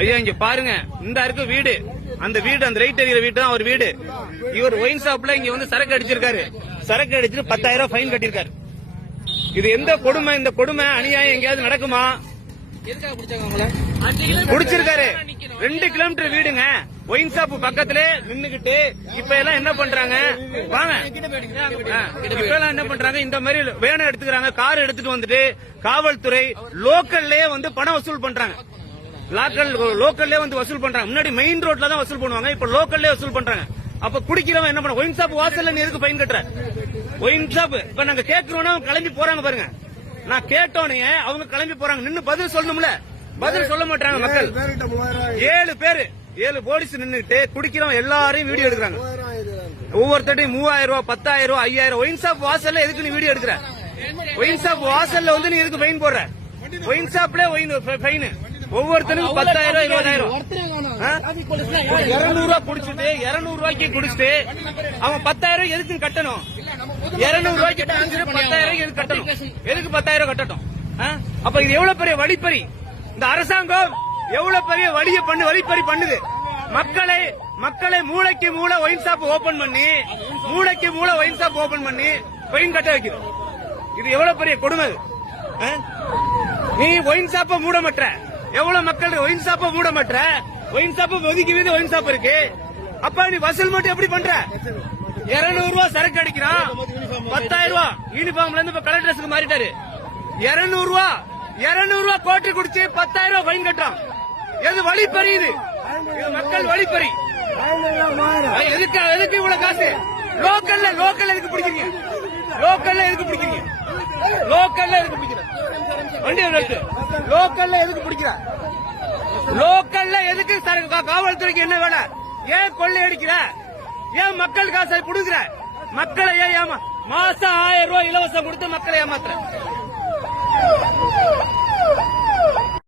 ஐயா இங்க பாருங்க, இந்த இருக்கு வீடு, அந்த வீடு, அந்த லைட் எரியிற வீடு தான் அவர் வீடு. இவர் ஒயின் ஷாப்ல இங்க வந்து சரக்கு அடிச்சிருக்காரு. சரக்கு அடிச்சுட்டு 10,000 ஃபைன் கட்டிருக்காரு. இது எந்த கொடுமை? இந்த கொடுமை அநியாயம் எங்கேயாவது நடக்குமா? குடிச்சிருக்காரு. 2 கிலோமீட்டர் வீடுங்க, ஒயின் ஷாப் பக்கத்திலே நின்னுகிட்டு இப்ப எல்லாம் என்ன பண்றாங்க? வாங்க, இப்ப எல்லாம் என்ன பண்றாங்க? இந்த மாதிரி வேனை எடுத்துக்கிறாங்க, கார் எடுத்துட்டு வந்துட்டு காவல்துறை லோக்கல்லே வந்து பணம் வசூல் பண்றாங்க. லோக்கல்லே வந்து வசூல் பண்றாங்க. முன்னாடி மெயின் ரோட்ல தான் வசூல் பண்ணுவாங்க, இப்ப லோக்கல்லே வசூல் பண்றாங்க. அப்ப குடிக்கிறவன் என்ன பண்ண? ஒயின் ஷாப் வாசல்ல நீ எதுக்கு ஃபைன் கட்டுற? ஒயின் ஷாப் இப்ப நாங்க கேட்கிறோம்னா கிளம்பி போறாங்க பாருங்க. நான் கேட்டோன்னே அவங்க கிளம்பி போறாங்க. நின்னு பதில் சொல்லணும்ல, பதில் சொல்ல மாட்டாங்க மக்கள். 7 பேரு 7 போலீஸ் நின்னுட்டு குடிக்கிறவங்க எல்லாரையும் வீடியோ எடுக்கிறாங்க. ஒவ்வொருத்தட்டையும் 3000 ரூபாய், 10,000 ரூபாய், 5000. ஒயின் ஷாப் வாசல்ல எதுக்கு நீ வீடியோ எடுக்கிற? ஒயின் ஷாப் வாசல்ல வந்து நீ எதுக்கு ஃபைன் போடுற? ஒயின் ஷாப்ல ஃபைன் ஒவ்வொருத்தனுக்கும் 10,000 20,000. 200 ரூபாய் குடிச்சிட்டு 200 ரூபாய்க்கு குடிச்சிட்டு அவன் 10,000 எதுக்கு கட்டணும்? 200 ரூபாய்க்கு 10,000 எதுக்கு கட்டணும்? எதுக்கு 10,000 கட்டட்டும்? அப்ப இது எவ்வளவு பெரிய வழிப்பறி? இந்த அரசாங்கம் எவ்வளவு பெரிய வழிப்பறி பண்ணுது. மக்களை மூளைக்கு மூளை ஒயின் ஷாப் ஓபன் பண்ணி, மூளைக்கு மூளை ஒயின் ஷாப் ஓபன் பண்ணி ஃபைன் கட்ட வைக்குது. இது எவ்வளவு பெரிய கொடுமை? நீ ஒயின் ஷாப்ப மூட மாட்ட. எவ்வளவு மக்கள் ஒயின் ஷாப்ப மூட மாட்ட? ஒயின் ஷாப் ஒதுக்கி வீத ஒயின் ஷாப் இருக்கு. அப்ப நீ வசூல் மட்டும் எப்படி பண்ற? 200 ரூபாய் சரக்கு அடிக்கிறான், 10,000 ரூபாய் யூனிஃபார்ம்ல இருந்து இப்ப கலர் டிரஸ்க்கு மாறிட்டாரு. 200 ரூபாய் கோட்டு குடிச்சு 10,000 ரூபாய் ஃபைன் கட்டுறான். எது வழிப்பறி? இது மக்கள் வழிப்பறி. எதுக்கு இவ்வளவு காசு? லோக்கல்ல எதுக்கு பிடிக்கிறீங்க? லோக்கல்ல எதுக்கு பிடிக்கிறீங்க? வண்டி லோக்கல்ல எதுக்கு பிடிக்கிற? லோக்கல்ல எதுக்கு? காவல்துறைக்கு என்ன வேலை? ஏன் கொள்ளை அடிக்கிற? ஏன் மக்கள் காசை புடுங்குற? மக்களை ஏன் மாசம் 1000 ரூபாய் இலவசம் கொடுத்து மக்களை ஏமாத்துற?